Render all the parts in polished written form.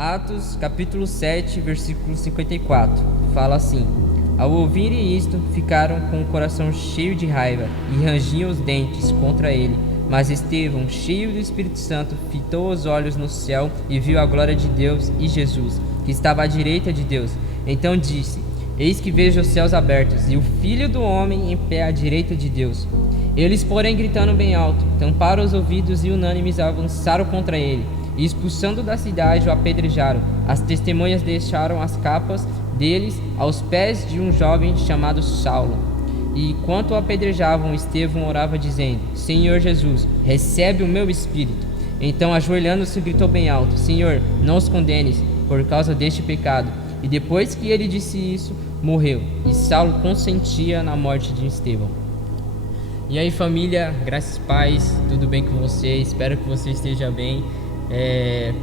Atos capítulo 7, versículo 54, fala assim: Ao ouvirem isto, ficaram com o coração cheio de raiva e rangiam os dentes contra ele. Mas Estevão, cheio do Espírito Santo, fitou os olhos no céu e viu a glória de Deus e Jesus, que estava à direita de Deus. Então disse: Eis que vejo os céus abertos e o Filho do Homem em pé à direita de Deus. Eles, porém, gritando bem alto, tamparam os ouvidos e unânimes avançaram contra ele. E expulsando da cidade o apedrejaram. As testemunhas deixaram as capas deles aos pés de um jovem chamado Saulo. E enquanto o apedrejavam, Estevão orava dizendo: Senhor Jesus, recebe o meu espírito. Então, ajoelhando-se, gritou bem alto: Senhor, não os condenes por causa deste pecado. E depois que ele disse isso, morreu. E Saulo consentia na morte de Estevão. E aí, família, graças a paz, tudo bem com você? Espero que você esteja bem.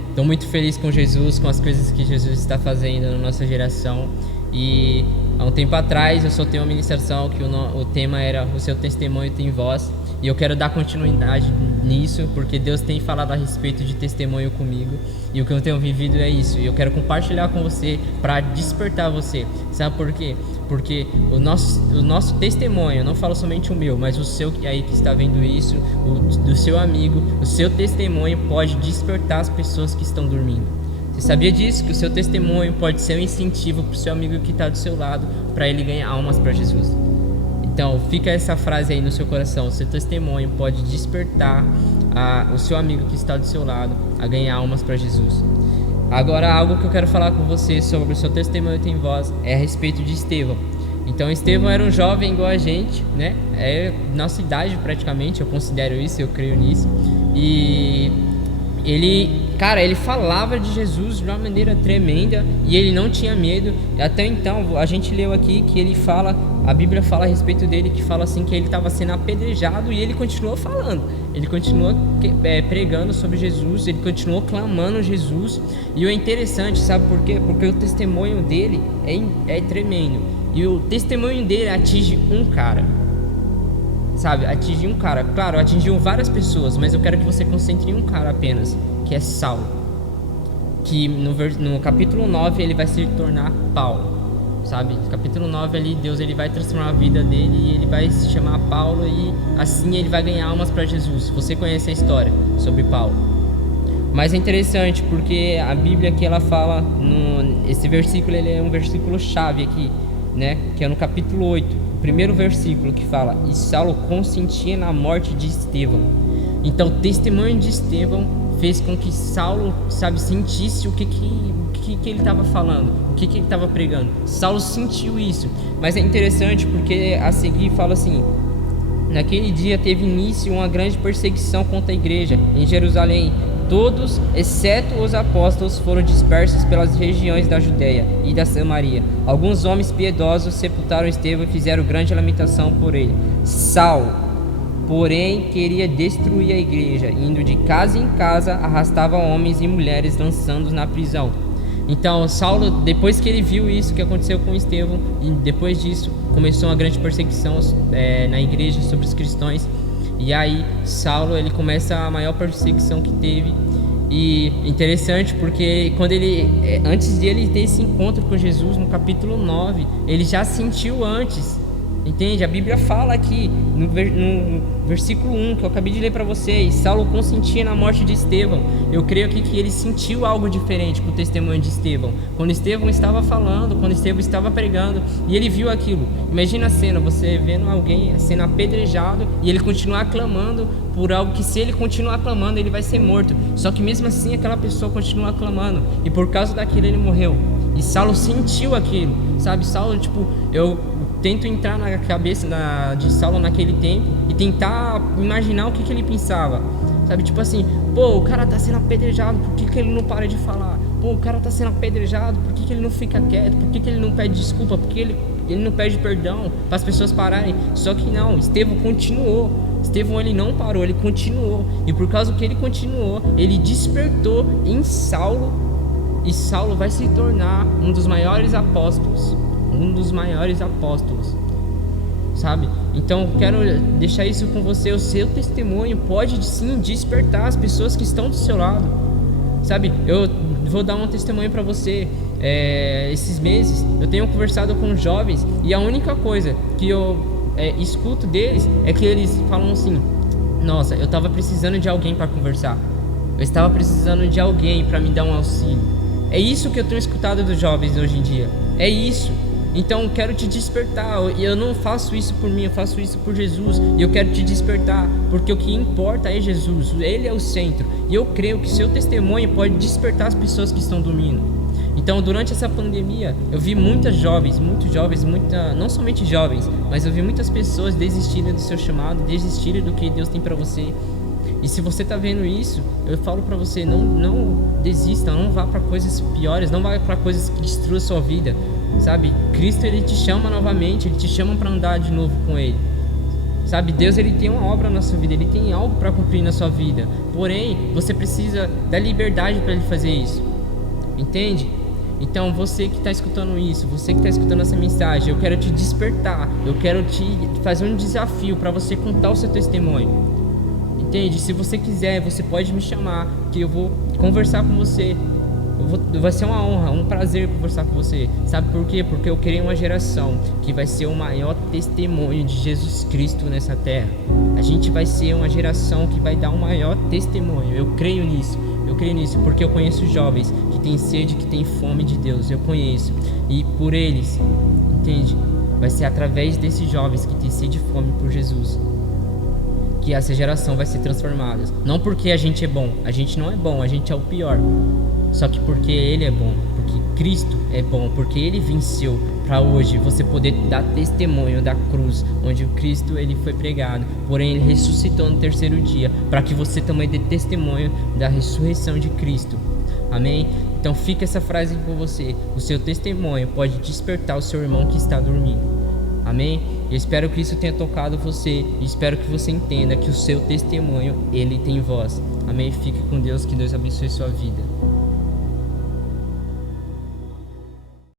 Estou muito feliz com Jesus, com as coisas que Jesus está fazendo na nossa geração. E há um tempo atrás eu soltei uma ministração que o tema era O Seu Testemunho Tem Voz. E eu quero dar continuidade nisso, porque Deus tem falado a respeito de testemunho comigo. E o que eu tenho vivido é isso. E eu quero compartilhar com você para despertar você. Sabe por quê? Porque o nosso testemunho, eu não falo somente o meu, mas o seu aí que está vendo isso, do seu amigo, o seu testemunho pode despertar as pessoas que estão dormindo. Você sabia disso? Que o seu testemunho pode ser um incentivo para o seu amigo que está do seu lado, para ele ganhar almas para Jesus. Então, fica essa frase aí no seu coração: o seu testemunho pode despertar o seu amigo que está do seu lado a ganhar almas para Jesus. Agora, algo que eu quero falar com você sobre o seu testemunho tem voz é a respeito de Estevão. Então, Estevão era um jovem igual a gente, né? É nossa idade praticamente, eu considero isso, eu creio nisso. E ele falava de Jesus de uma maneira tremenda e ele não tinha medo. Até então, a gente leu aqui que ele fala, a Bíblia fala a respeito dele, que fala assim que ele estava sendo apedrejado e ele continuou falando. Ele continuou pregando sobre Jesus, ele continuou clamando Jesus. E o interessante, sabe por quê? Porque o testemunho dele é tremendo. E o testemunho dele atinge um cara. Sabe, atingiu um cara. Claro, atingiu várias pessoas, mas eu quero que você concentre em um cara apenas, que é Saulo. Que no capítulo 9 ele vai se tornar Paulo. Sabe, no capítulo 9 ali, Deus ele vai transformar a vida dele e ele vai se chamar Paulo. E assim ele vai ganhar almas para Jesus. Você conhece a história sobre Paulo. Mas é interessante porque a Bíblia aqui ela fala, esse versículo ele é um versículo chave aqui, né? Que é no capítulo 8. O primeiro versículo que fala: E Saulo consentia na morte de Estevão. Então o testemunho de Estevão fez com que Saulo, sentisse o que ele estava falando, o que ele estava pregando. Saulo sentiu isso. Mas é interessante porque a seguir fala assim: Naquele dia teve início uma grande perseguição contra a igreja em Jerusalém. Todos, exceto os apóstolos, foram dispersos pelas regiões da Judéia e da Samaria. Alguns homens piedosos sepultaram Estevão e fizeram grande lamentação por ele. Saulo, porém, queria destruir a igreja, indo de casa em casa, arrastava homens e mulheres, lançando-os na prisão. Então, Saulo, depois que ele viu isso que aconteceu com Estevão, e depois disso, começou uma grande perseguição na igreja sobre os cristãos. E aí Saulo ele começa a maior perseguição que teve. E interessante porque antes de ele ter esse encontro com Jesus no capítulo 9, ele já sentiu antes, entende? A Bíblia fala aqui no versículo 1 que eu acabei de ler para vocês: Saulo consentia na morte de Estevão. Eu creio aqui que ele sentiu algo diferente com o testemunho de Estevão. Quando Estevão estava falando, quando Estevão estava pregando, e ele viu aquilo. Imagina a cena, você vendo alguém sendo apedrejado e ele continuar clamando por algo que, se ele continuar clamando, ele vai ser morto. Só que mesmo assim aquela pessoa continua clamando, e por causa daquilo ele morreu. E Saulo sentiu aquilo, sabe? Saulo, eu tento entrar na cabeça de Saulo naquele tempo e tentar imaginar o que ele pensava, sabe? O cara tá sendo apedrejado, por que ele não para de falar? O cara tá sendo apedrejado, por que ele não fica quieto? Por que ele não pede desculpa? Por que ele não pede perdão para as pessoas pararem? Só que não, Estevão continuou. Estevão ele não parou, ele continuou. E por causa que ele continuou, ele despertou em Saulo. E Saulo vai se tornar um dos maiores apóstolos. Sabe? Então quero deixar isso com você. O seu testemunho pode sim despertar as pessoas que estão do seu lado. Sabe, eu vou dar um testemunho para você. Esses meses eu tenho conversado com jovens e a única coisa que eu escuto deles é que eles falam assim: nossa, eu estava precisando de alguém para conversar, eu estava precisando de alguém para me dar um auxílio. É isso que eu tenho escutado dos jovens hoje em dia, é isso. Então eu quero te despertar, e eu não faço isso por mim, eu faço isso por Jesus. E eu quero te despertar, porque o que importa é Jesus, Ele é o centro. E eu creio que seu testemunho pode despertar as pessoas que estão dormindo. Então durante essa pandemia, eu vi muitos jovens, não somente jovens, mas eu vi muitas pessoas desistirem do seu chamado, desistirem do que Deus tem para você. E se você está vendo isso, eu falo para você, não desista, não vá para coisas piores, não vá para coisas que destruam a sua vida. Sabe, Cristo, Ele te chama novamente, Ele te chama para andar de novo com Ele. Sabe, Deus, Ele tem uma obra na sua vida, Ele tem algo para cumprir na sua vida. Porém, você precisa da liberdade para Ele fazer isso. Entende? Então, você que está escutando isso, você que está escutando essa mensagem, eu quero te despertar, eu quero te fazer um desafio para você contar o seu testemunho. Entende? Se você quiser, você pode me chamar, que eu vou conversar com você. Vai ser uma honra, um prazer conversar com você. Sabe por quê? Porque eu criei uma geração que vai ser o maior testemunho de Jesus Cristo nessa terra. A gente vai ser uma geração que vai dar o maior testemunho. Eu creio nisso porque eu conheço jovens que têm sede, que têm fome de Deus. Eu conheço. E por eles, entende? Vai ser através desses jovens que têm sede e fome por Jesus que essa geração vai ser transformada. Não porque a gente é bom, a gente não é bom, a gente é o pior. Só que porque Ele é bom, porque Cristo é bom, porque Ele venceu, para hoje você poder dar testemunho da cruz, onde o Cristo Ele foi pregado, porém Ele ressuscitou no terceiro dia, para que você também dê testemunho da ressurreição de Cristo. Amém? Então fica essa frase com você: o seu testemunho pode despertar o seu irmão que está dormindo. Amém? Eu espero que isso tenha tocado você e espero que você entenda que o seu testemunho, ele tem voz. Amém? Fique com Deus, que Deus abençoe sua vida.